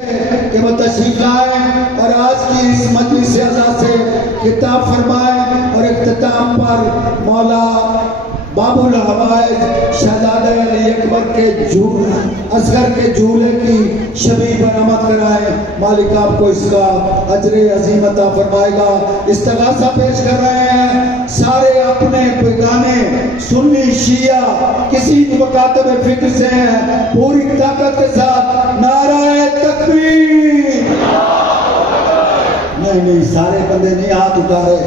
کہ وہ تشریف لائیں اور آج کی اس مجلس عزا سے خطاب فرمائیں اور اختتام پر مولا باب الحوائج شہزادہ علی اکبر کے اصغر کے جھولے کی شبیہ برآمد کرائیں۔ مالک آپ کو اس کا اجر عظیم عطا فرمائے گا۔ استغاثہ پیش کر رہے ہیں سارے اپنے بیگانے سنی شیعہ کسی مکاتب فکر سے ہیں، پوری طاقت کے ساتھ نعرہ تکبیر۔ نہیں سارے بندے نہیں ہاتھ اٹھارے۔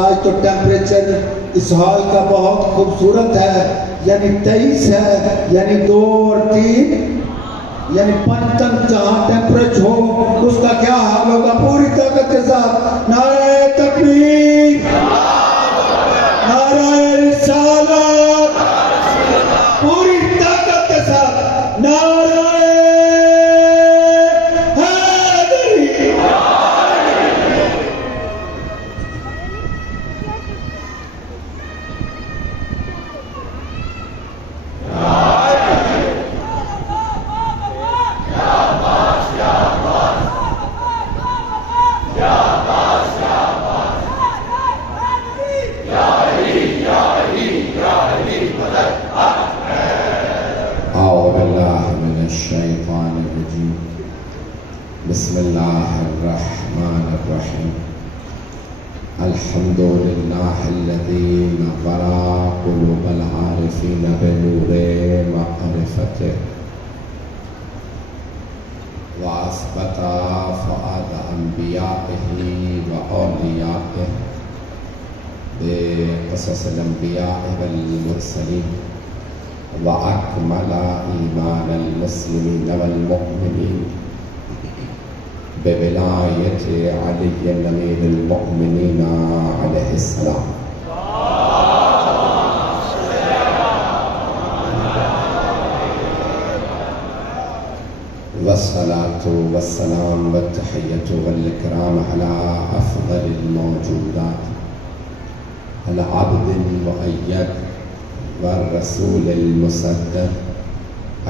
آج تو ٹیمپریچر اس ہال کا بہت خوبصورت ہے، یعنی 23 ہے، یعنی 2 اور 3 یعنی 5 تک جہاں ٹیمپریچر ہو اس کا کیا حال ہوگا؟ پوری طاقت کے ساتھ نعرہ تکبیر، نعرہ رسالت، پوری طاقت کے ساتھ نعرہ بسم اللہ الرحمن الرحیم الحمد للہ الذی نور قلوب العارفین بنور معرفته واثبت فؤاد انبیائه واولیائه بقصص الانبیاء والمرسلین واکمل ایمان المسلمین والمؤمنین بولایت علی امیر المؤمنین علیہ السلام۔ والصلاة والسلام والتحیة والاکرام علی افضل الموجودات العبد المؤید والرسول المصدق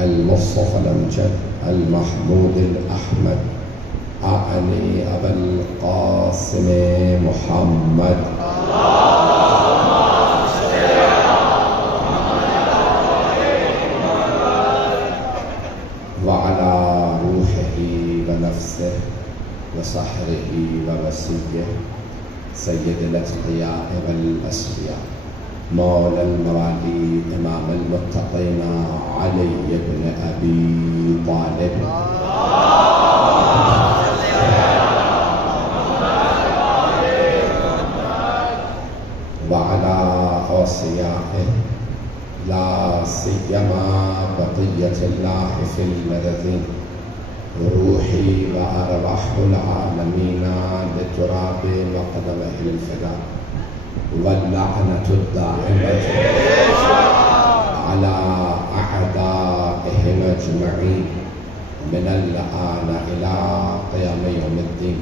المصطفى الامجد المحمود الاحمد اعنی ابا القاسم محمد وعلى روحه ونفسه وسحره ووسيه سید الاتقیاء والاسفیاء مولا الموالي امام المتقین علی بن ابی طالب وعلى أوصيائه لا سيما بقية الله في المددين روحي وأرواح العالمين لتراب وقدمه الفداء واللعنة الدائمة على أعدائهم أجمعين من الآن إلى قيام يوم الدين.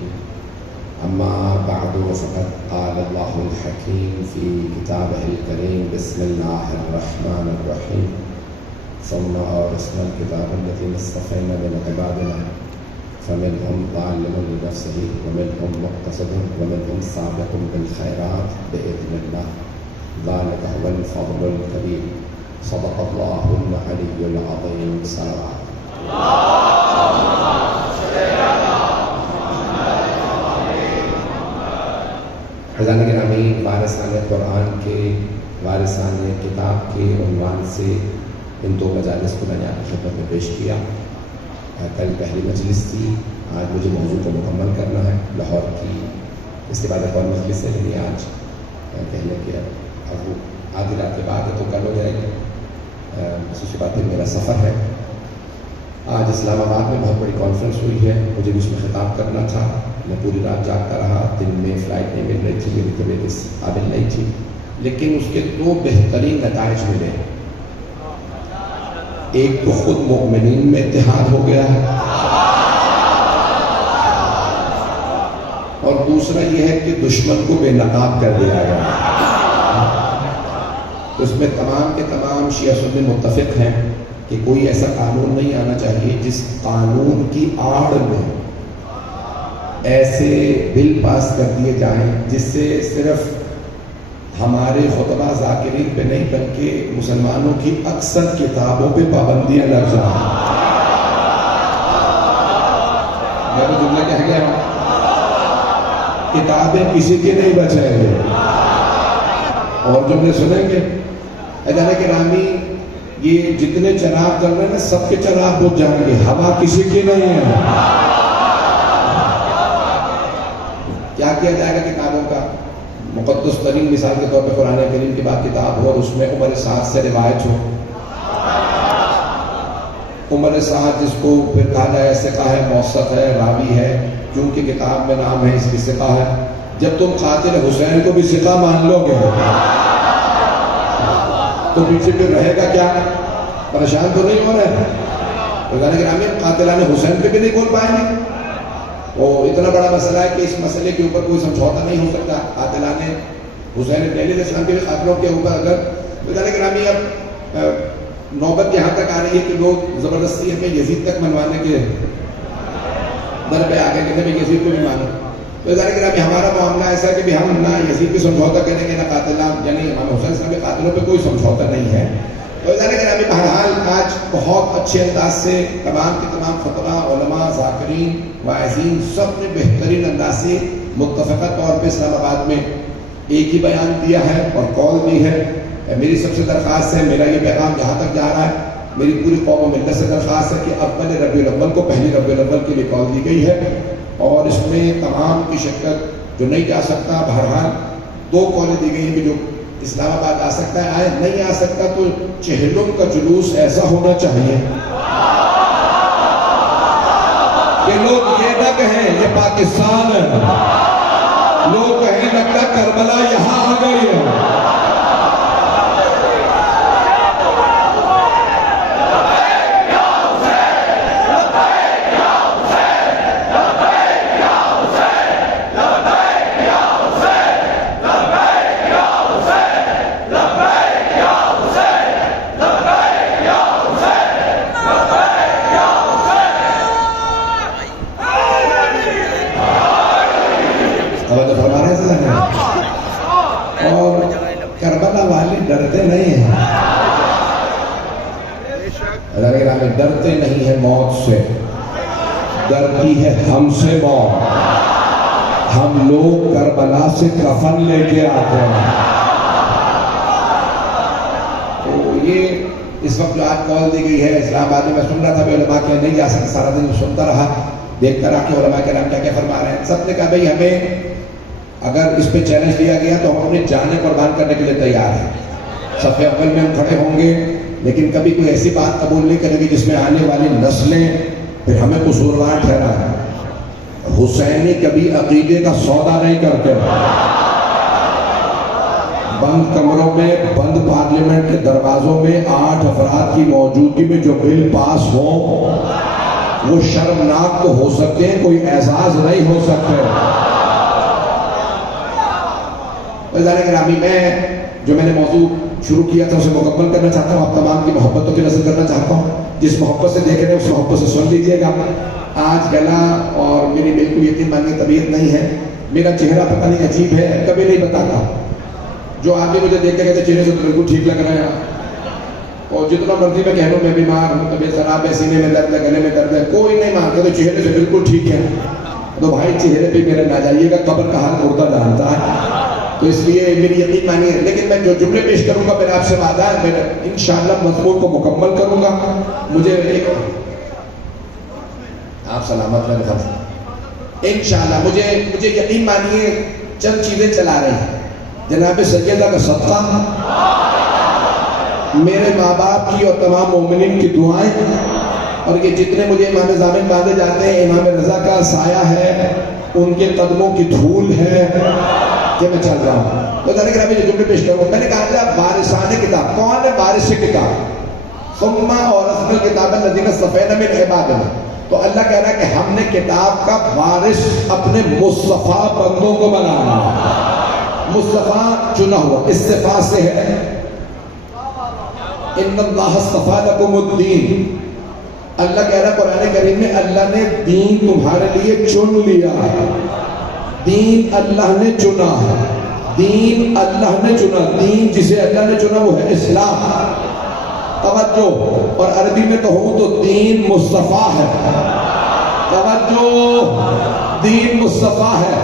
أما بعد فقد قال الله الحكيم في كتابه الكريم بسم الله الرحمن الرحيم ثم أورثنا الكتاب الذين اصطفينا من عبادنا فمنهم ظالم لنفسه ومنهم مقتصد ومنهم سابق بالخيرات بإذن الله ذلك هو الفضل الكبير صدق الله العلي العظيم صلوات خزانہ گرامی وارثان قرآن کے وارثان کتاب کے عنوان سے ان 2 مجالس کو میں نے آپ کی خدمت میں پیش کیا۔ کل پہلی مجلس تھی، آج مجھے موضوع کو مکمل کرنا ہے۔ لاہور کی اس کے بعد ایک اور مجلس ہے، لیکن آج کہنے کہ اب آدھی رات کے بعد ہے تو کل ہو جائے گی، اس کے بعد پھر میرا سفر ہے۔ آج اسلام آباد میں بہت بڑی کانفرنس ہوئی ہے، مجھے بھی اس میں خطاب کرنا تھا، میں پوری رات جاگتا رہا، دن میں فلائٹ نہیں مل رہی تھی، میری طبیعت اس قابل نہیں تھی، لیکن اس کے 2 بہترین نتائج ملے۔ ایک تو خود مؤمنین میں اتحاد ہو گیا ہے، اور دوسرا یہ ہے کہ دشمن کو بے نقاب کر دیا گیا۔ تو اس میں تمام کے تمام شیعہ سنی متفق ہیں کہ کوئی ایسا قانون نہیں آنا چاہیے جس قانون کی آڑ میں ایسے بل پاس کر دیے جائیں جس سے صرف ہمارے خطبہ ذاکرین پہ نہیں بلکہ مسلمانوں کی اکثر کتابوں پہ پابندیاں لگ جائیں۔ میں تو جملہ کہہ گیا ہوں، کتابیں کسی کے نہیں بچیں گے۔ اور جملے سنیں گے اجانے گرامی، یہ جتنے چراغ چل رہے ہیں سب کے چراغ بجھ جائیں گے، ہوا کسی کی نہیں ہے۔ کیا کیا جائے گا کتابوں کا؟ مقدس ترین مثال کے طور پہ قرآن کریم کی بات کتاب ہو اور اس میں عمر سعد سے روایت ہو۔ عمر سعد جس کو پھر کہا جائے ثقہ ہے، موثق ہے، راوی ہے، کیونکہ کتاب میں نام ہے اس کی ثقہ ہے۔ جب تم قاتل حسین کو بھی ثقہ مان لو گے تو پیچھے پھر رہے گا کیا؟ پریشان تو نہیں ہو رہے؟ قرآن گرامی قاتلان حسین پہ بھی نہیں بول پائیں گے؟ وہ اتنا بڑا مسئلہ ہے کہ اس مسئلے کے اوپر کوئی سمجھوتا نہیں ہو سکتا۔ قاتلان حسین علیہ السلام کے قاتلوں کے اوپر اگر قرآن گرامی اب نوبت یہاں تک آ رہی ہے کہ لوگ زبردستی ہمیں یزید تک منوانے کے در پہ آگے کہتے ہیں یزید کو بھی مانو۔ تو قرآن گرامی ہمارا معاملہ ایسا ہے کہ ہم نہ یزید پہ سمجھوتا کریں گے نہ قاتلان یعنی امام حسین صاحب کے قاتلوں پہ کوئی سمجھوتا نہیں ہے۔ تو قرآن گرامی بہرحال آج بہت اچھے انداز سے تمام کے تمام خطبہ، علماء، ذاکرین، واعظین سب نے بہترین انداز سے متفقہ طور پہ اسلام آباد میں ایک ہی بیان دیا ہے اور کال دی ہے۔ میری سب سے درخواست ہے، میرا یہ پیغام جہاں تک جا رہا ہے، میری پوری قوم و ملت سے درخواست ہے کہ اول ربیع الاول کو پہلی ربیع الاول کے لیے کال دی گئی ہے اور اس میں تمام کی شرکت جو نہیں جا سکتا، بہرحال 2 کالیں دی گئی ہیں کہ جو اسلام آباد آ سکتا ہے آئے، نہیں آ سکتا تو چہلم کا جلوس ایسا ہونا چاہیے کہ لوگ یہ نہ کہیں یہ پاکستان ہے، لوگ کہیں لگتا کربلا یہاں آ گئی ہے۔ اور کربلا والے ڈرتے نہیں ہیں، ڈرتے نہیں ہیں موت سے، ڈرتی ہے ہم سے موت۔ ہم لوگ کربلا سے کفن لے کے آتے ہیں۔ تو یہ اس وقت جو آج کال دی گئی ہے اسلام آباد میں، میں سن رہا تھا بھی علماء کہ نہیں جا سکتا، سارا دن سنتا رہا، دیکھتا رہا کہ علماء کرام کیا کیا فرما رہے ہیں۔ سب نے کہا بھائی ہمیں اگر اس پہ چیلنج دیا گیا تو ہم اپنی جانیں قربان کرنے کے لیے تیار ہیں، صف اول میں ہم کھڑے ہوں گے، لیکن کبھی کوئی ایسی بات قبول نہیں کرے گی جس میں آنے والی نسلیں پھر ہمیں قصوروار ٹھہرائیں۔ حسینی کبھی عقیدے کا سودا نہیں کرتے۔ بند کمروں میں، بند پارلیمنٹ کے دروازوں میں 8 افراد کی موجودگی میں جو بل پاس ہو وہ شرمناک تو ہو سکتے ہیں، کوئی اعزاز نہیں ہو سکتے۔ گرامی میں نے موضوع شروع کیا تھا اسے مکمل کرنا چاہتا ہوں، آپ تمام کی محبتوں کی نظر کرنا چاہتا ہوں۔ جس محبت سے دیکھ رہے ہیں اس محبت سے سن لیجئے گا۔ آج گلا اور میری بالکل یقین ماننے طبیعت نہیں ہے، میرا چہرہ پتہ نہیں عجیب ہے، کبھی نہیں بتاتا۔ جو آدمی مجھے دیکھ کے کہتے چہرے سے تو بالکل ٹھیک لگ رہے ہیں، اور جتنا مرضی میں کہہ لوں میں بیمار ہوں، طبیعت خراب ہے، سینے میں درد ہے، گلے میں درد ہے، کوئی نہیں مانتا، تو چہرے سے بالکل ٹھیک ہے۔ تو بھائی چہرے پہ میرے نہ جائیے گا، قبر کا حال مردہ جانتا ہے، تو اس لیے میری یقین مانیے۔ لیکن میں جو جملے پیش کروں گا میرا آپ سے وعدہ ہے، میں انشاءاللہ مضمون کو مکمل کروں گا۔ مجھے ایک آپ سلامت رہیں خرچ انشاءاللہ، مجھے یقین مانیے چند چیزیں چلا رہے ہیں۔ جناب سیدہ کا صدقہ، میرے ماں باپ کی اور تمام مومنین کی دعائیں، اور یہ جتنے مجھے امام ضامن باندھے جاتے ہیں، امام رضا کا سایہ ہے، ان کے قدموں کی دھول ہے کہ میں چل رہا ہوں۔ تو ذرا میں جو جملے پیش کروں، میں نے کہا تھا وارثان کتاب، کون ہے وارث کتاب؟ ثم اورثنا الکتاب الذین اصطفینا من عبادنا۔ تو اللہ کہہ رہا ہے کہ ہم نے کتاب کا وارث اپنے مصطفیٰ بندوں کو بنانا۔ مصطفیٰ چنا ہوا، استفاء سے ہے ان اللہ اصطفیٰ لکم الدین، اللہ کہہ رہا قرآن کریم میں اللہ نے دین تمہارے لیے چن لیا ہے، دین اللہ نے چنا ہے، دین اللہ نے چنا، دین جسے اللہ نے چنا وہ ہے اسلام۔ توجہ، اور عربی میں کہوں تو دین مصطفیٰ ہے، توجہ، دین مصطفیٰ ہے،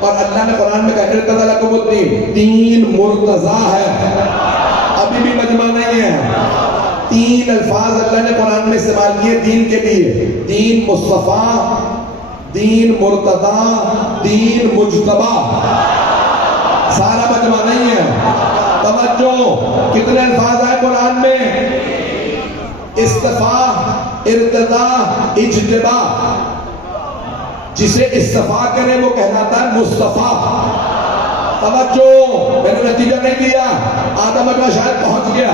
اور اللہ نے قرآن میں کہا ارتضی لکم الدین، دین مرتضیٰ ہے، ابھی بھی مجمع نہیں ہے۔ تین الفاظ اللہ نے قرآن میں استعمال کیے دین کے لیے، دین مصطفیٰ، دین مرتضیٰ، دین مجتبیٰ، سارا مجمع نہیں ہے۔ توجہ، کتنے الفاظ آئے قرآن میں؟ اصطفیٰ، ارتضیٰ، اجتباء، جسے اصطفیٰ کرے وہ کہلاتا ہے مصطفیٰ۔ توجہ، میں نے نتیجہ نہیں دیا، آدھا مجمع شاید پہنچ گیا۔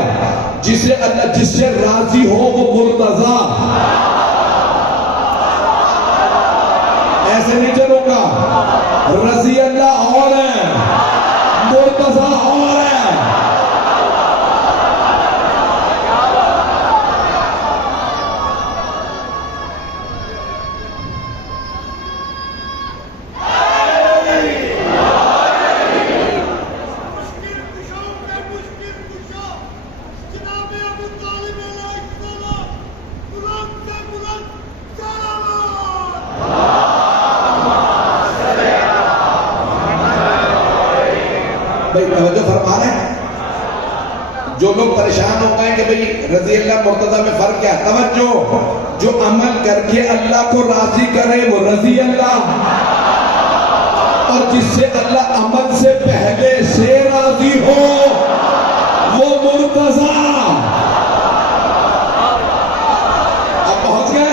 جسے اللہ جس سے راضی ہو وہ مرتضیٰ، ایسے نہیں چلوں گا، رضی اللہ اور ہے، مرتضیٰ اور ہے۔ توجہ فرما رہے ہیں، جو لوگ پریشان ہو گئے کہ بھئی رضی اللہ مرتضیٰ میں فرق کیا؟ توجہ، جو عمل کر کے اللہ کو راضی کرے وہ رضی اللہ، اور جس سے اللہ عمل سے پہلے سے راضی ہو وہ مرتضیٰ۔ اب پہنچ گئے،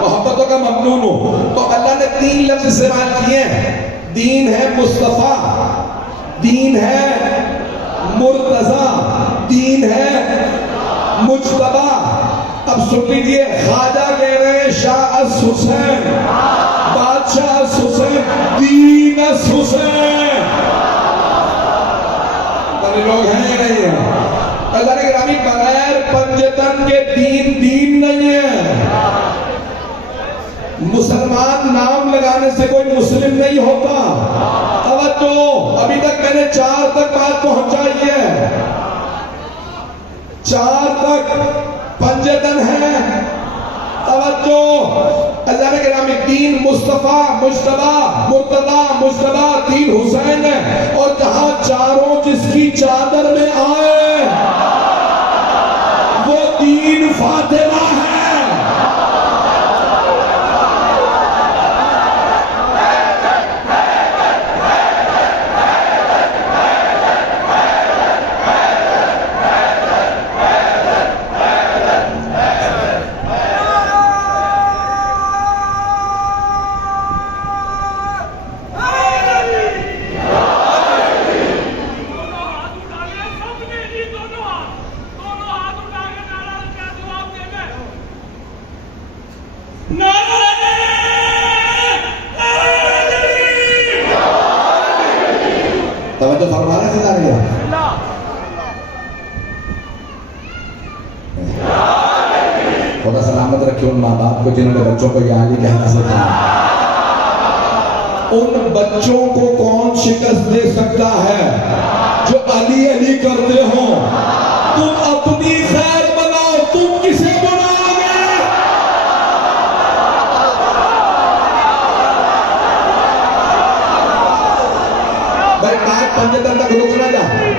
محبتوں کا ممنون ہو تو اللہ نے تین لفظ استعمال کیے ہیں، دین ہے مصطفیٰ، دین ہے مرتضیٰ، دین ہے مجتبیٰ۔ اب سن لیجیے، خواجہ کہہ رہے ہیں شاہ اس حسین، بادشاہ اس حسین، دین اس حسین۔ بڑے لوگ ہیں یا نہیں ہیں؟ عزیزان گرامی، بغیر پنجتن کے دین دین نہیں ہے۔ مسلمان نام لگانے سے کوئی مسلم نہیں ہوتا۔ توجہ، ابھی تک میں نے 4 تک بات پہنچائی ہے، 4 تک پنجتن ہے۔ توجہ، اللہ نے کہا دین مصطفیٰ، مجتبیٰ، مرتضیٰ، مجتبیٰ، دین حسین ہے، اور جہاں چاروں جس کی چادر میں آئے وہ دین فاطمہ ہے۔ توجہ فرما رہے تھے سارے خدا سلامت رکھے ان ماں باپ کو جنہوں نے بچوں کو یہ علی کہنا سکھایا۔ ان بچوں کو کون شکست دے سکتا ہے جو علی علی کرتے ہوں؟ تم اپنی خیر بناؤ، تم کسے بناؤ گے؟ بھائی بات پنجتن تک رک نہ جائے،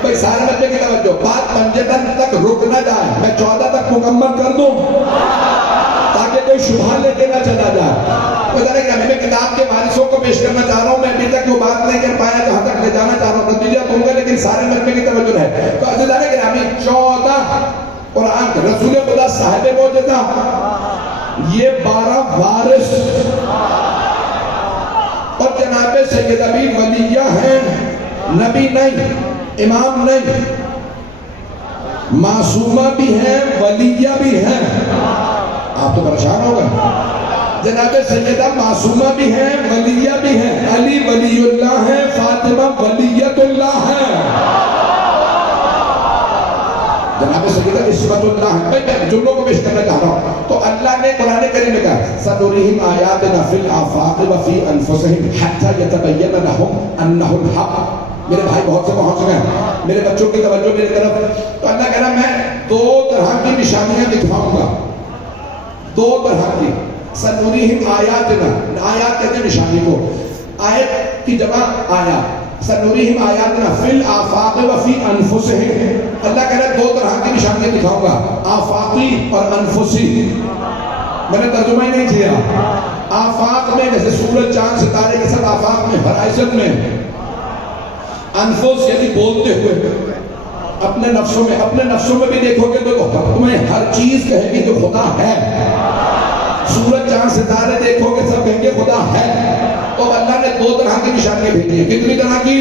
بھائی سارے بچے کی توجہ، بات پنجتن تک رک نہ جائے، میں 14 تک مکمل کر دوں تاکہ کوئی شبہ لے کے نہ چلا جائے۔ میں کتاب کے وارثوں کو پیش کرنا چاہ رہا ہوں، میں ابھی تک وہ بات نہیں کر پایا جہاں تک لے جانا چاہ رہا ہوں، نتیجہ دوں گا لیکن سارے مجمع کی توجہ ہے۔ تو عزیزان گرامی، 14 قرآن رسول خدا صاحب معجزہ، یہ 12 وارث اور جناب سید ابی ولیہ ہیں، نبی نہیں، امام نہیں، معصومہ بھی ہیں، ولیہ بھی ہیں۔ آپ تو پریشان ہو گئے، جناب سیدہ معصومہ بھی ہیں، ولیہ بھی ہیں، علی ولی اللہ ہیں، فاطمہ ولیت اللہ ہیں۔ جناب سیدہ عصمت اللہ، میں جملوں کو پیش کرنا چاہ رہا ہوں. تو اللہ نے قرآن کریم میں کہا سنريهم آیاتنا فی الآفاق وفی انفسهم حتی یتبین لهم انہ الحق. میرے بھائی بہت سے پہنچ گئے، میرے بچوں کی توجہ میری طرف. تو اللہ کہہ رہا میں دو طرح کی نشانیاں دکھاؤں گا، دو طرح کی. سنريهم آیاتنا، آیات کہتے ہیں نشانی کو، آیت کی جمع آیات. سنريهم آیاتنا فی الآفاق وفی انفسهم. اللہ کہہ رہا ہے دو طرح کی نشانیاں دکھاؤں گا، آفاقی اور انفسی. میں نے ترجمہ ہی نہیں کیا. آفاق میں جیسے سورج چاند ستارے کے سب آفاق میں، ہرائزن میں. انفس یعنی بولتے ہوئے اپنے نفسوں میں. اپنے نفسوں میں بھی دیکھو گے تو تمہیں ہر چیز کہے گی جو خدا ہے. سورج چاند ستارے دیکھو گے سب کہیں گے خدا ہے. تو اللہ نے دو طرح کی نشانیاں بھیجی ہیں. کتنی طرح کی؟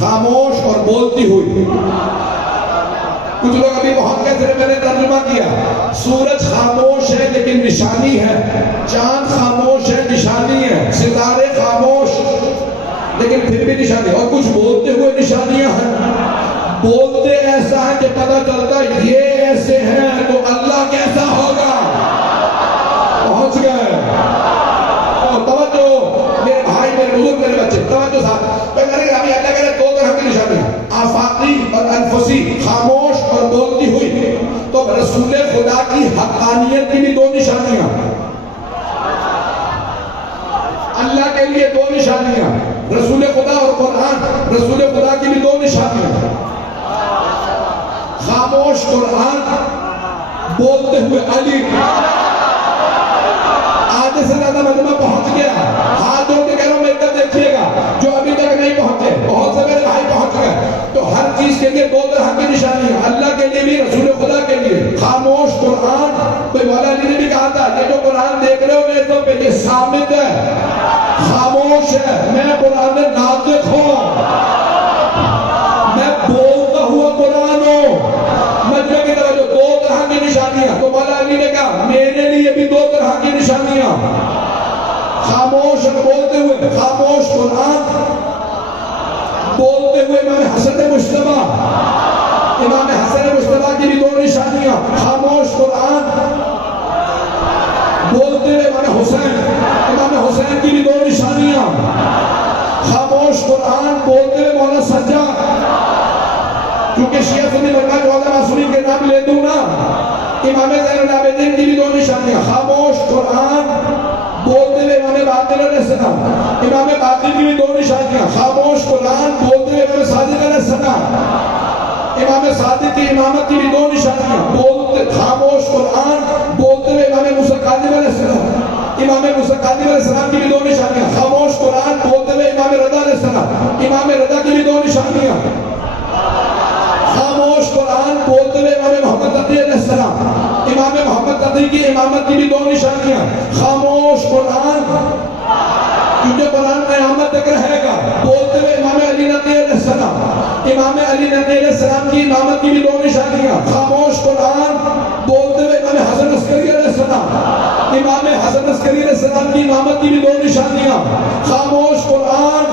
خاموش اور بولتی ہوئی. کچھ لوگ ابھی بہت کہتے ہیں، میں نے ترجمہ کیا سورج خاموش ہے لیکن نشانی ہے، چاند خاموش ہے نشانی ہے، ستارے خاموش لیکن پھر بھی نشانی، اور کچھ بولتے ہوئے نشانیاں ہیں. بولتے ایسا ہے کہ پتہ چلتا ہے یہ ایسے ہیں تو اللہ کیسا ہوگا. پہنچ گئے. اور توجہ میرے بھائی، میرے بزرگ، میرے بچے، توجہ ساتھ. میں کہہ رہا کہ اللہ کہہ رہے دو طرح کی نشانیاں، آفاقی اور انفسی، خاموش اور بولتی ہوئی. تو رسول خدا کی حقانیت کی بھی دو نشانیاں، اللہ کے لیے دو نشانیاں، رسول خدا اور قرآن، رسول خدا کی بھی دو نشانیاں. خاموش قرآن، بولتے ہوئے علی. آدھے سے زیادہ مجمع پہنچ گیا. ہاتھ جوڑ کے کہہ رہا ہوں میرے طرف دیکھیے گا جو ابھی تک نہیں پہنچے. بہت سے میرے بھائی پہنچ گئے. تو ہر چیز کے لیے دو طرح کی نشانی ہے، اللہ کے لیے بھی رسول خدا کے لیے. خاموش قرآن، کوئی مولا علی نے بھی کہا تھا یہ جو قرآن دیکھ رہے ہو میرے تو پہ یہ سامت ہے، خاموش ہے. میں قرآن ناطق ہوں، میں بولتا ہوا قرآن ہوں. مجمع کی توجہ، دو طرح کی نشانیاں. تو مولا علی نے کہا میرے لیے بھی دو طرح کی نشانیاں، خاموش اور بولتے ہوئے. خاموش قرآن، بولتے ہوئے امام حسن مجتبی. امام حسن مجتبی کی بھی دو نشانیاں، خاموش قرآن، بولتے ہوئے امام حسین. امام حسین کی بھی دو نشانیاں، خاموش قرآن، بولتے ہوئے مولا سجاد. کیونکہ شیعہ سنی فرقہ جو مولا معصومین کے نام لے دوں نا. امام زین العابدین کی بھی دو نشانیاں، خاموش قرآن، بولتے ہوئے امام باقر علیہ السلام. امام باقر کی بھی دو نشانیاں، خاموش قرآن، بولتے ہوئے امام صادق علیہ السلام. امام صادق کی امامت کی بھی دو نشانیاں، بولتے خاموش قرآن، بولتے ہوئے امام موسیٰ کاظم علیہ السلام. امام موسیٰ کاظم علیہ السلام کی بھی دو نشانیاں، خاموش قرآن، بولتے ہوئے امام رضا علیہ السلام. امام رضا کی بھی دو نشانیاں، خاموش قرآن، بولتے ہوئے امام محمد تقی علیہ السلام. امام محمد تقی کی امامت کی بھی دو نشانیاں، خاموش قرآن، کیونکہ قرآن قیامت تک رہے گا. بولتے ہوئے امام علی نقی علیہ السلام. امام علی نقی علیہ السلام کی امامت کی بھی دو نشانیاں، خاموش قرآن، بولتے ہوئے امام حسن عسکری علیہ السلام. امام حسن عسکری علیہ السلام کی امامت کی بھی دو نشانیاں، خاموش قرآن،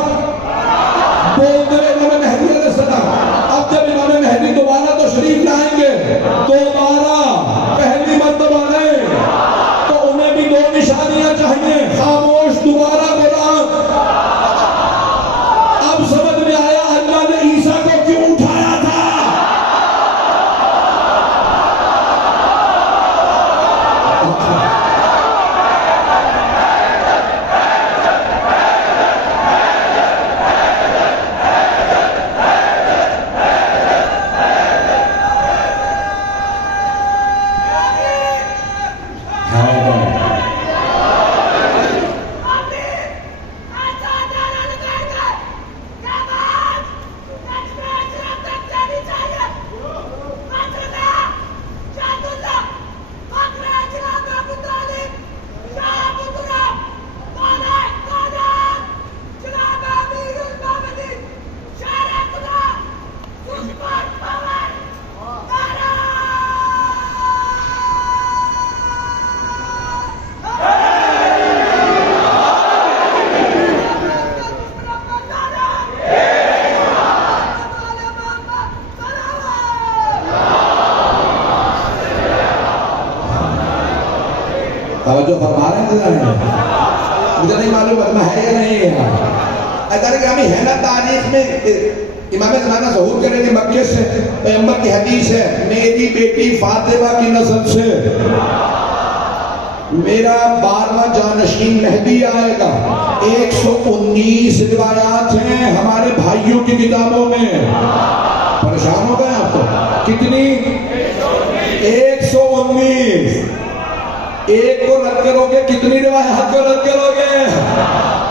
بولتے ہوئے امام مہدی علیہ السلام. اب جب امام مہدی دوبارہ تشریف لائیں گے، دوبارہ پہلی مرتبہ نہیں، تو انہیں بھی دو نشانیاں چاہیے، خاموش، دوبارہ قرآن. اب سمجھ میں آیا اللہ نے عیسیٰ کو کیوں اٹھایا تھا. توجہ فرما رہے ہیں؟ مجھے نہیں معلوم ہے یا نہیں ہے. گرامی ہے نا تاریخ میں امام زمانہ ظہور کریں گے مکے سے. پیغمبر کی حدیث ہے میری بیٹی فاطمہ کی نسل سے میرا 12واں جانشین مہدی آئے گا. 119 روایات ہیں ہمارے بھائیوں کی کتابوں میں. پریشان ہو گئے آپ کو؟ کتنی؟ 119. ایک کو رد کرو گے کتنی روایات کو رد کرو گے؟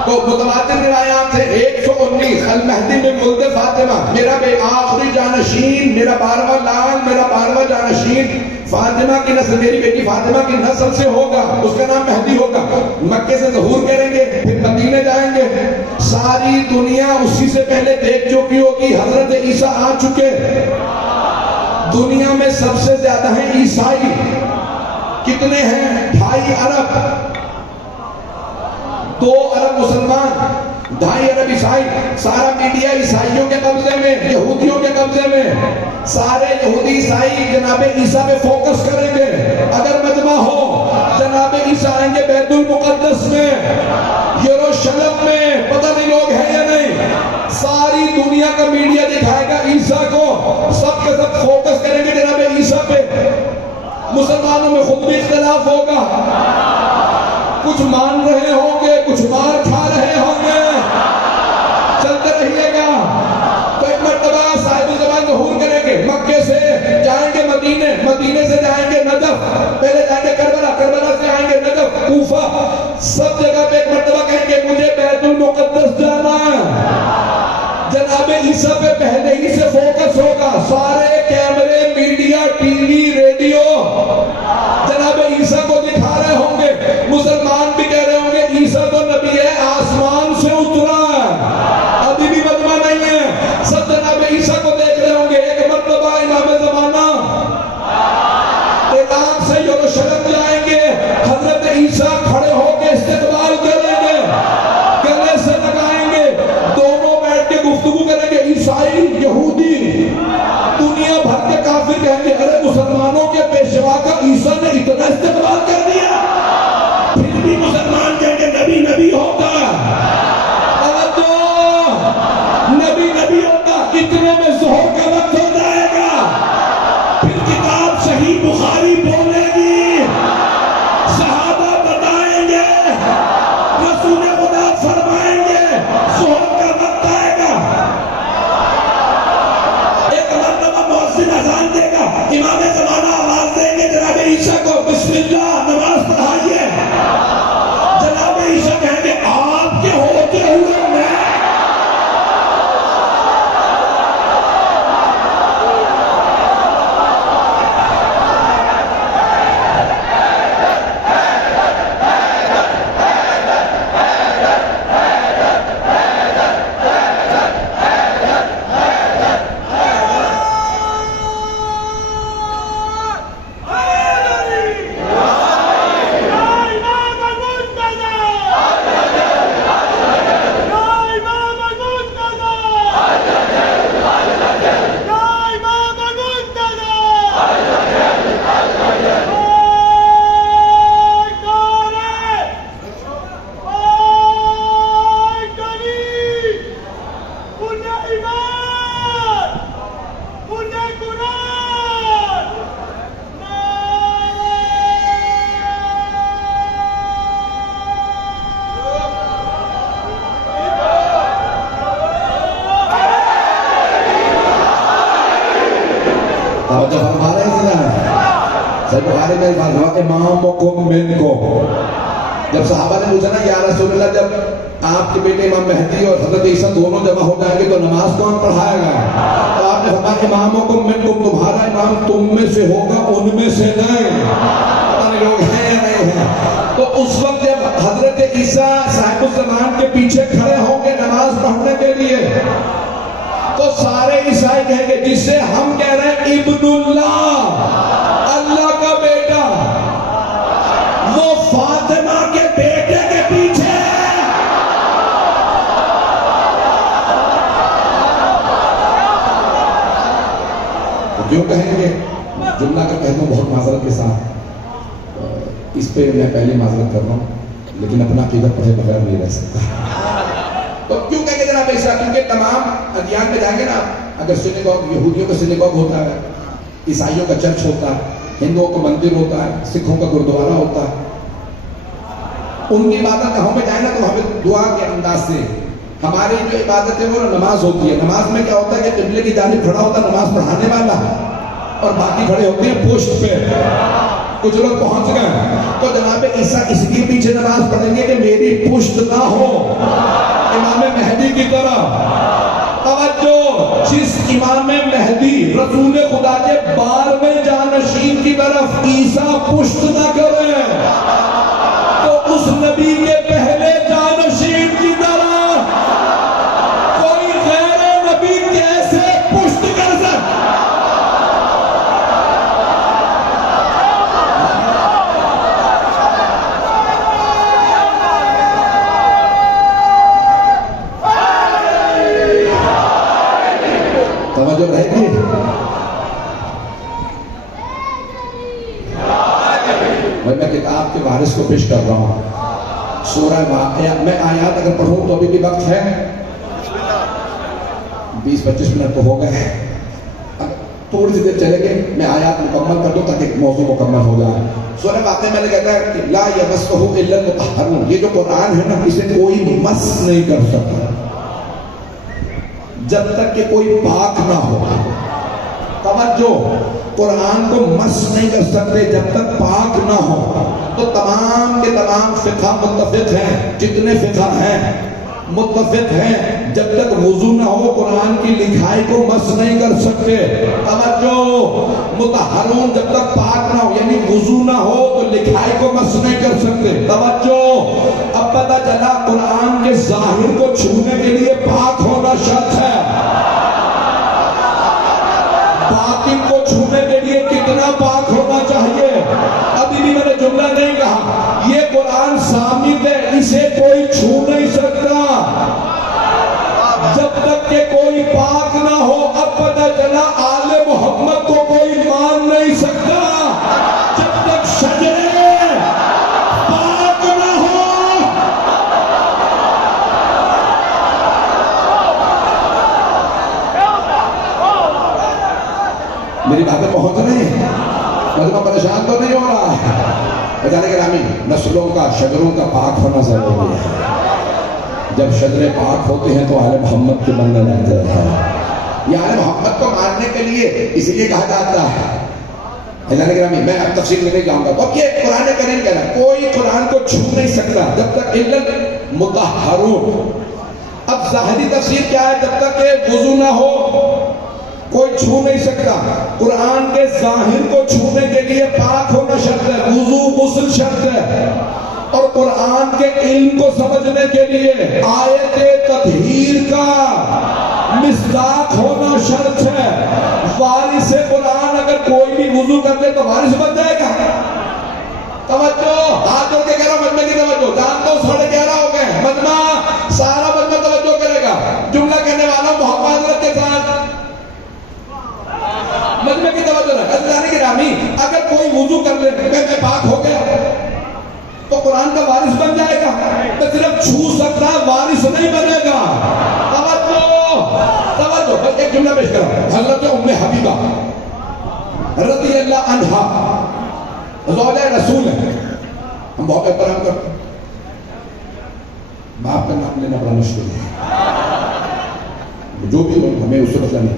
تو متواتر روایات ہیں 119. المہدی میں ولد فاطمہ، میرا بے آخری جانشین، میرا 12واں لال، میرا 12واں جانشین فاطمہ کی نسل، میری بیٹی فاطمہ کی نسل سے ہوگا. اس کا نام مہدی ہوگا. مکے سے ظہور کریں گے پھر مدینے جائیں گے. ساری دنیا اسی سے پہلے دیکھ چکی ہوگی. حضرت عیسیٰ آ چکے. دنیا میں سب سے زیادہ ہیں عیسائی. کتنے ہیں؟ 2.5 ارب. 2 ارب مسلمان، 2.5 ارب عیسائی. سارا میڈیا عیسائیوں کے قبضے میں، یہودیوں کے قبضے میں. سارے یہودی عیسائی جناب عیسیٰ پہ فوکس کریں گے. اگر مجمع ہو جناب عیسیٰ آئیں گے بیت المقدس میں، یروشلم میں. پتہ نہیں لوگ ہیں یا نہیں. ساری دنیا کا میڈیا دکھائے گا عیسیٰ کو. سب کے سب فوکس کریں گے جناب عیسیٰ پہ. مسلمانوں میں خود بھی اختلاف ہوگا. کچھ مان رہے ہوں گے، کچھ مار کھا رہے ہوں گے. چلتے رہیے گا. تو ایک مرتبہ صاحب زبان ظہور کریں گے. مکے سے جائیں گے مدینے، مدینے سے جائیں گے نجف، پہلے جائیں گے کربلا، کربلا سے آئیں گے نجف، کوفہ. سب جگہ پہ ایک مرتبہ کہیں گے مجھے بیت المقدس جانا ہے. جناب عیسیٰ پہ پہلے ہی سے فوکس ہوگا. سارے کیمرے، میڈیا، ٹی وی، ریڈیو جناب عیسیٰ کو دکھا رہے ہوں گے. مسلمان بھی کہہ رہے ہوں گے عیسیٰ تو نبی ہے، آسمان سے اترا ہے، ابھی بھی مجمع نہیں ہے. سب جناب عیسیٰ کو دیکھ رہے ہوں گے. ایک مرتبہ امام زمانہ اعلان سے یروشلم جائیں گے. حضرت عیسیٰ کھڑے ہو کے استقبال کریں گے، گلے سے لگائیں گے. دونوں بیٹھ کے گفتگو کریں گے. عیسائی، یہودی، دنیا بھر کے کافر کہیں گے ارے مسلمانوں کے پیشوا کا عیسیٰ نے اتنا استقبال کر دیا. پھر بھی مسلمان کہیں گے نبی نبی ہوتا، نبی نبی ہوتا. اتنے میں ظہور کا وقت ہو جائے گا. پھر کتاب صحیح بخاری بولے گی، صحابہ بتائیں گے، رسول خدا فرمائیں گے، ظہور کا وقت آئے گا. ایک مرتبہ مؤذن اذان دے گا، امام زمانہ آواز دیں گے جناب عیسیٰ کو بسم اللہ نماز پڑھائیے. جناب عیسیٰ کہیں گے آپ کے ہوتے ہوئے میں. امامکم منکم. جب صحابہ نے پوچھا نا یا رسول اللہ جب آپ کے بیٹے امام مہدی اور حضرت عیسیٰ دونوں جمع ہو جائیں گے تو نماز کون پڑھائے گا؟ تو آپ نے فرمایا امامکم منکم، تمہارا امام تم میں سے ہوگا ان میں سے نہیں. پتہ نہیں لوگ ہیں یا نہیں ہیں. تو اس وقت جب حضرت عیسیٰ صاحب الزمان کے پیچھے کھڑے ہوں گے نماز پڑھنے کے لیے تو سارے عیسائی کہیں گے جسے ہم کہہ رہے ہیں ابن اللہ، اللہ کا بیٹا، وہ فاطمہ کے بیٹے کے پیچھے. کیوں کہیں گے؟ جملہ کا کہتا ہوں بہت معذرت کے ساتھ. اس پہ میں پہلے معذرت کر رہا ہوں، لیکن اپنا عقیدہ پڑھے بغیر نہیں رہ سکتا. تو کیوں کہیں گے جناب ایسا؟ کیونکہ تمام ادیان میں جائیں گے نا، اگر سنیگوگ، یہودیوں کا سنیگوگ ہوتا ہے، عیسائیوں کا چرچ ہوتا ہے، ہندوؤں کا مندر ہوتا ہے، سکھوں کا گردوارا ہوتا ہے، ان کی عبادت گاہوں میں جائیں نا تو ہمیں دعا کے انداز سے، ہماری جو عبادت ہے وہ نماز ہوتی ہے. نماز میں کیا ہوتا ہے کہ قبلے کی جانب کھڑا ہوتا ہے نماز پڑھانے والا، اور باقی کھڑے ہوتے ہیں پوسٹ پہ. کچھ لوگ پہنچ گئے تو جناب عیسیٰ اس کے پیچھے نماز پڑھیں گے کہ میری پشت نہ ہو امام مہدی کی طرح. توجہ، جس امام مہدی رسول خدا کے 12ویں جانشین کی طرف عیسیٰ پشت نہ کرے تو اس نبی کے پہلے جانشین کی طرح کوئی غیر نبی کیسے پشت کر سکتا؟ توجہ رہے گی؟ میں کتاب کے وارث کو پیش کر رہا ہوں. سورہ واقعہ میں آیات اگر پڑھوں تو ابھی بھی وقت ہے، 20-25 منٹ تو ہو گئے، تھوڑی سی دیر چلے گئے، میں آیات مکمل کر دوں تاکہ موضوع مکمل ہو جائے. سورہ واقعہ میں نے کہتا ہے کہ لا یمسہ الا المطہرون، یہ جو قرآن ہے نا اسے کوئی مس نہیں کر سکتا جب تک کہ کوئی پاک نہ ہو. توجہ، قرآن کو مس نہیں کر سکتے جب تک پاک نہ ہو. تو تمام کے تمام فقہ متفق ہیں، جتنے فقہ ہیں متفق ہیں جب تک وضو نہ ہو قرآن کی لکھائی کو مس نہیں کر سکتے. توجہ، مطہرون جب تک پاک نہ ہو یعنی وضو نہ ہو تو لکھائی کو مس نہیں کر سکتے. توجہ، اب پتہ چلا قرآن کے ظاہر کو چھونے کے لیے پاک ہونا شرط ہے، باطن کو چھونے کے لیے کتنا پاک ہونا چاہیے؟ ابھی بھی میں نے جملہ نہیں کہا، یہ قرآن ثابت ہے، اسے کوئی چھو نہیں سکتا جب تک کہ کوئی پاک نہ ہو. اب پتہ چلا آل محمد کو کوئی مان نہیں سکتا جب تک شجرے پاک نہ ہو. میری باتیں پہنچ رہی ہیں؟ مجھے پریشان تو نہیں ہو رہا ہے؟ جانے گرامی، نسلوں کا شجروں کا پاک ہونا ضروری ہے. جب شجرے پاک ہوتے ہیں تو آل محمد کے بننے لگتے ہیں. یہ آل محمد کو ماننے کے لیے اس لیے کہا جاتا ہے. جانے گرامی، میں اب تفصیل میں نہیں جاؤں گا. تو یہ قرآن کریم کہنا ہے کوئی قرآن کو چھو نہیں سکتا جب تک الا المطہرون. اب ظاہری تفسیر کیا ہے؟ جب تک کہ وضو نہ ہو کوئی چھو نہیں سکتا. قرآن کے ظاہر کو چھونے کے لیے پاک ہونا شرط ہے، وضو غسل شرط ہے. اور قرآن کے علم کو سمجھنے کے لیے آیت تطہیر کا مصداق ہونا شرط ہے. وارث قرآن اگر کوئی بھی وضو کر لے تو وارث بن جائے گا. توجہ، ہاتھ جوڑ کے کہہ رہا ہوں مجمع کی توجہ. جان دو 11:30 ہو گئے، مجمع سارا مجمع توجہ کرے گا. جملہ کہنے والا محمد حضرت کے ساتھ مجمع کی توجہ ہے. اللہ گرامی، اگر کوئی وضو کر لے میں پاک ہو گیا تو قرآن کا وارث بن جائے گا. میں صرف چھو سکتا وارث نہیں بنے گا. توجہ، بس ایک جملہ پیش کرا. حضرت ام حبیبہ رضی اللہ عنہا زوجہ رسول ہے. ہم بہت احترام کرتے ہیں، باپ کا نام لینا بڑا مشکل ہے، جو بھی ہمیں اس سے پتہ نہیں.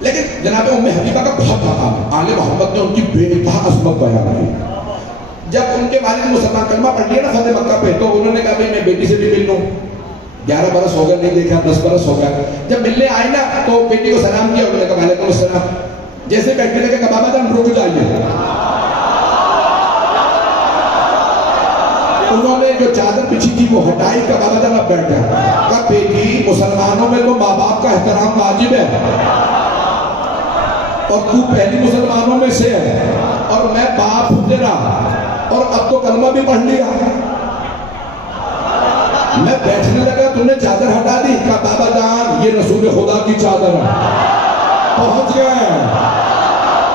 لیکن جناب ام حبیبہ کا بہت مقام ہے. آل محمد نے ان کی بے انتہا عظمت بیان کی. جب ان کے والد مسلمان کلمہ پڑھ لیا نا فتح مکہ پہ تو انہوں نے کہا بھائی میں بیٹی سے بھی مل لوں. 11 برس ہو گئے نہیں دیکھا، 10 برس ہو گئے. جب ملنے آئے نا تو بیٹی کو سلام کیا، انہوں نے کہا وعلیکم السلام. جیسے بیٹھنے لگے کہ بابا جان رک جائیے. انہوں نے جو چادر پیچھے تھی وہ ہٹائی کہ بابا جان اب بیٹھ گئے. کہا بیٹی مسلمانوں میں تو ماں باپ کا احترام واجب ہے اور تو پہلی مسلمانوں میں سے ہے اور میں باپ ہوں تیرا اور اب تو کلمہ بھی پڑھ لیا. میں بیٹھنے لگا تم نے چادر ہٹا دی. کہا بابا جان یہ رسول خدا کی چادر ہے. پہنچ گئے.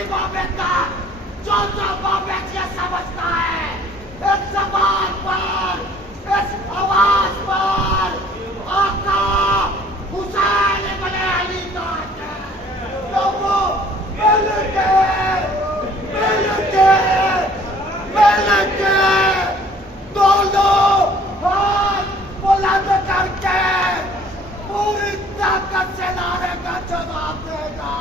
نہیں مومن کا جو مومن یہ سمجھتا ہے اس زبان پر اس آواز پر آقا حسین ابن علی تاج ہے تو وہ مل کے دونوں ہاتھ بلند کر کے پوری طاقت سے نعرے کا جواب دے گا.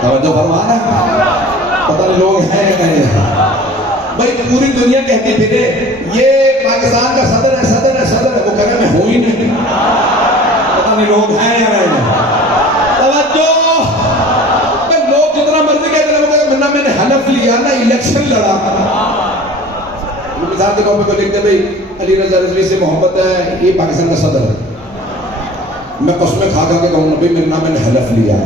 توجہ فرمانا پتہ نہیں لوگ ہیں یا نہیں ہیں. بھائی پوری دنیا کہتی پھرے یہ پاکستان کا صدر ہے وہ کہے میں ہوں ہی نہیں. پتہ نہیں لوگ ہیں یا نہیں ہیں. توجہ لوگ جتنا مرضی کہتے ہیں وہ کہتے میں نے حلف لیا نا الیکشن لڑا. مثال کے طور پہ تو لکھتے بھائی علی رضا رضوی سے محبت ہے یہ پاکستان کا صدر ہے. میں قسمیں کھا کے کہوں نہ میں نے حلف لیا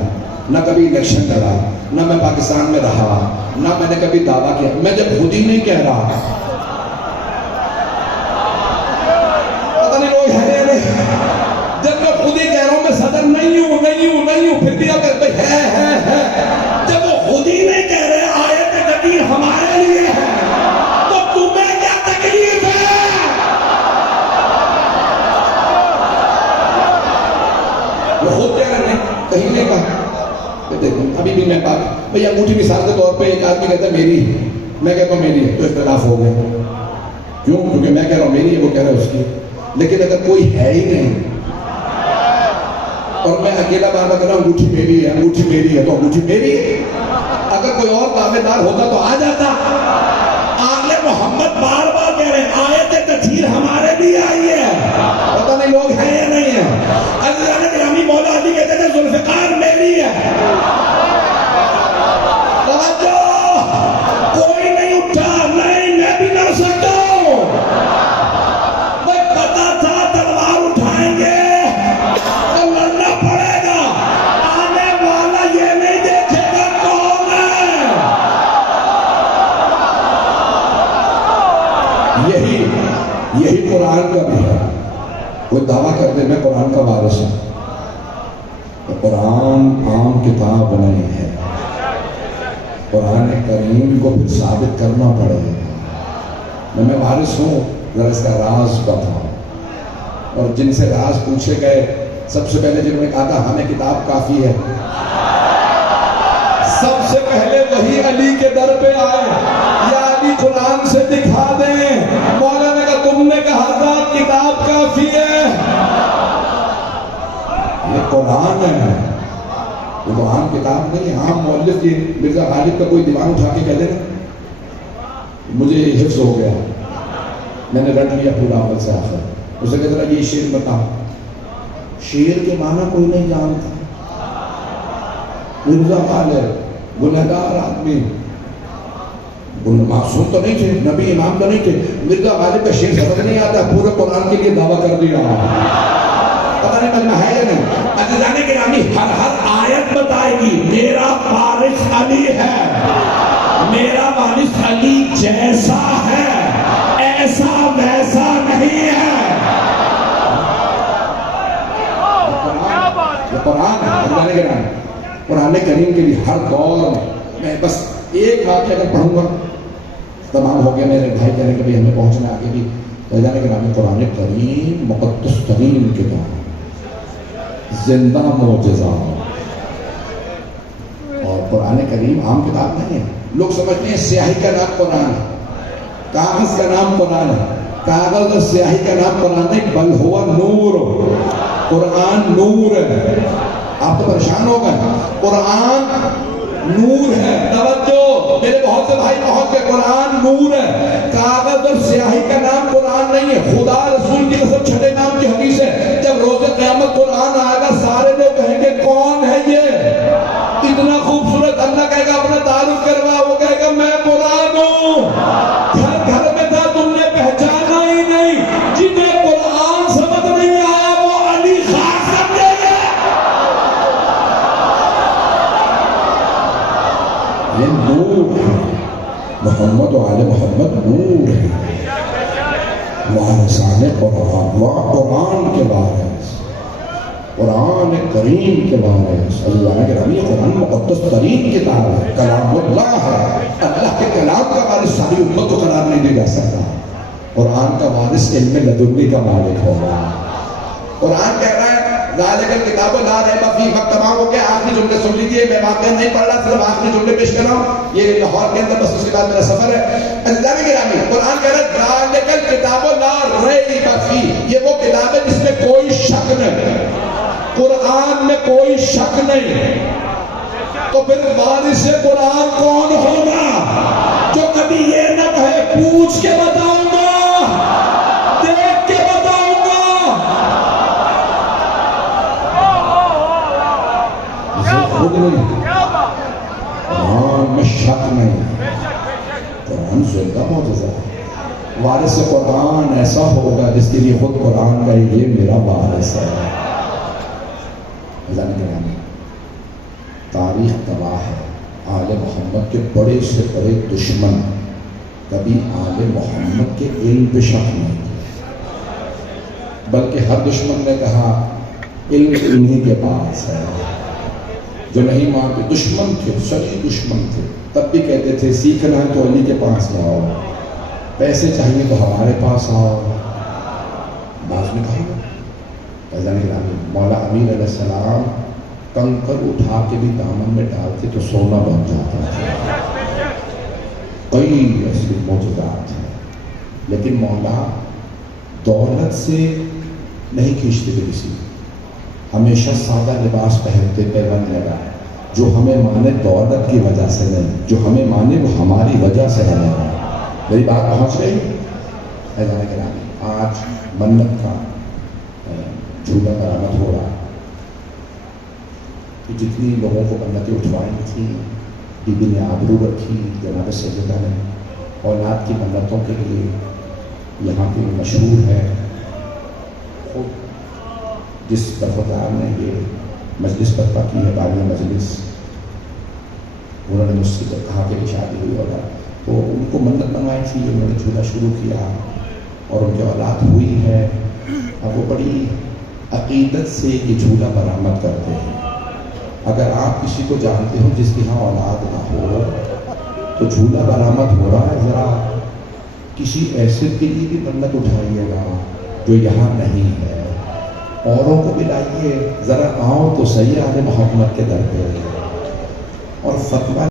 نہ کبھی الیکشن لڑا نہ میں پاکستان میں رہا نہ میں نے کبھی دعویٰ کیا. میں جب خود ہی نہیں کہہ رہا پتہ نہیں لوگ ہے نہیں. جب میں خود ہی کہہ رہا ہوں میں صدر نہیں ہوں پھر بھی اگر ہے جب وہ خود ہی نہیں کہہ رہے آیت جدید ہمارے لیے ہے تو تمہیں کیا تکلیف ہے؟ وہ خود کہہ رہے ہیں کہیں نہیں کہا. ابھی بھی میں بات بھئی انگوٹھی مثال کے طور پہ ایک آدمی کہتا ہے میری ہے میں کہتا ہوں میری ہے تو اختلاف ہو گیا. کیوں؟ کیونکہ میں کہہ رہا ہوں میری ہے وہ کہہ رہا ہے اس کی. لیکن اگر کوئی ہے ہی نہیں اور میں اکیلا بار بار کہہ رہا ہوں انگوٹھی میری ہے تو انگوٹھی میری ہے. اگر کوئی اور دعوے دار ہوتا تو آ جاتا. آل محمد بار بار کہہ رہے ہیں آیت تطہیر ہمارے لیے آئی ہے. پتہ نہیں لوگ ہیں یا نہیں ہیں. عزیزان گرامی مولا علی کہتے تھے ذوالفقار میری ہے. توجہ کوئی نہیں اٹھا نہیں میں بھی لڑ سکتا ہوں. میں پتا تھا تلوار اٹھائیں گے تو لڑنا پڑے گا. آنے والا یہ نہیں دیکھے گا کون ہے. یہی قرآن کا بھی ہے. وہ دعویٰ کرتے میں قرآن کا وارث ہوں. قرآن عام کتاب نہیں ہے. قرآن کریم کو پھر ثابت کرنا پڑے گا. میں وارث ہوں ذرا اس کا راز بتاؤں. اور جن سے راز پوچھے گئے سب سے پہلے جنہوں نے کہا تھا ہمیں کتاب کافی ہے سب سے پہلے وہی علی کے در پہ آئے یا علی قرآن سے دکھا دیں. مولا نے کہا تم نے کہا تھا کتاب کافی ہے. یہ قرآن ہے یہ تو عام کتاب نہیں. عام مؤلف یہ مرزا غالب کا کوئی دیوان اٹھا کے کہہ دے نا مجھے حفظ ہو گیا میں نے رٹ لیا پورا اول سے آخر. اسے کہتا تھا یہ شعر بتاؤ. شعر کے معنی کوئی نہیں جانتا. مرزا غالب گنہگار آدمی معصوم تو نہیں تھے نبی امام تو نہیں تھے. مرزا غالب کا شعر سمجھ نہیں آتا پورے قرآن کے لیے دعویٰ کر دیا. پتہ نہیں مجمع ہے یا نہیں. عزیزان گرامی ہر آیت بتائے گی میرا وارث علی ہے. میرا وارث علی جیسا ہے ایسا ویسا نہیں ہے. یہ قرآن ہے. عزیزان گرامی قرآن کریم کے لیے ہر دور میں بس ایک واقعہ اگر پڑھوں گا تمام ہو گیا. میرے بھائی کہہ رہے کہ ہمیں پہنچنا آگے بھی. عزیزان گرامی قرآن کریم مقدس ترین کتاب زندہ معجزہ. اور قرآن کریم عام کتاب نہیں ہے. لوگ سمجھتے ہیں سیاہی کا نام قرآن ہے کاغذ کا نام قرآن ہے. کاغذ اور سیاہی کا نام قرآن نہیں بل ہوا نور. قرآن نور ہے. آپ تو پریشان ہو گئے. قرآن نور ہے. توجہ میرے بہت سے بھائی بہت کے قرآن نور ہے. کاغذ اور سیاہی کا نام قرآن نہیں ہے. خدا رسول کی قسم چھٹے نام کی حدیث ہے جب روز قیامت قرآن آئے گا سارے لوگ کہیں گے کون ہے یہ اتنا خوبصورت. اللہ کہے گا اپنا تعارف کروا. وہ کہے گا میں قرآن ہوں. گھر گھر میں تھا تم نے پہچانا ہی نہیں. جنہیں قرآن سمجھ نہیں آیا وہ علی خاص سمجھے گے. یہ نور ہے. محمد و آل محمد نور ہے. وارثان قرآن، قرآن کے وارث، قرآن کریم کے وارث۔ اللہ کے نبی، قرآن مقدس ترین کتاب ہے، کلام اللہ ہے۔ اللہ کے کلام کا وارث ساری امت کو قرار نہیں دیا جا سکتا۔ قرآن کا وارث علم لدنی کا مالک ہوگا۔ قرآن کہہ رہا ہے ذالک الکتاب لا ریب فیہ، اب تمام ہو گیا، آخری جملے سن لیجیے، میں واقعہ نہیں پڑھ رہا، صرف آخری جملے پیش کر رہا ہوں، یہ لاہور کے اندر، بس اس کے بعد میرا سفر ہے۔ اللہ کے گرامی، قرآن کہہ رہا ہے ذالک الکتاب لا ریب فیہ، یہ وہ کتاب ہے جس میں کوئی شک نہیں، قرآن میں کوئی شک نہیں۔ تو پھر وارث قرآن کون ہوگا؟ جو کبھی یہ نہ کہے پوچھ کے بتاؤں گا، دیکھ کے بتاؤں گا، خود نہیں، قرآن میں شک نہیں، قرآن زندہ معجزہ ہے۔ وارث قرآن ایسا ہوگا جس کے لیے خود قرآن کا یہ میرا وارث ہے۔ تاریخ گواہ ہے، آل محمد کے بڑے سے بڑے دشمن کبھی آل محمد کے علم پہ شک نہیں کیا، بلکہ ہر دشمن نے کہا علم انہی کے پاس ہے۔ جو نہیں مانتے دشمن تھے، سچی دشمن تھے، تب بھی کہتے تھے سیکھنا ہے تو علی کے پاس جاؤ، پیسے چاہیے تو ہمارے پاس آؤ۔ بعض نے کہا مولا امیر علیہ السلام کنکر اٹھا کے بھی دامن میں ڈالتے تو سونا بن جاتا تھا۔ کئی ایسے معجزات ہیں، لیکن مولا دولت سے نہیں کھینچتے تھے کسی، ہمیشہ سادہ لباس پہنتے، پیون لگا، جو ہمیں مانے دولت کی وجہ سے نہیں، جو ہمیں مانے وہ ہماری وجہ سے ہمیں مانے۔ میری بات پہنچ گئی؟ آج منت کا جھولا برآمد ہو رہا، کہ جتنی لوگوں کو منتیں اٹھوائی تھی، بی بی نے آبرو رکھی، جناب سیدہ نے اولاد کی منتوں کے لیے یہاں پہ مشہور ہے۔ خود جس برخوردار نے یہ مجلس برپا کی ہے، باغی مجلس، انہوں نے مجھ سے کہا کہ شادی ہوئی ہوگا تو ان کو منت منوائی تھی، انہوں نے جھولا شروع کیا اور ان کی اولاد ہوئی ہے۔ اب وہ بڑی عقیدت سے یہ جھولا برآمد کرتے ہیں۔ اگر آپ کسی کو جانتے ہو جس کے ہاں اولاد نہ ہو تو جھولا برآمد ہو رہا ہے، ذرا کسی ایسے کے لیے بھی منت اٹھائیے گا جو یہاں نہیں ہے، اوروں کو بھی لائیے، ذرا آؤ تو صحیح آل محمد کے در پہ، اور فتویٰ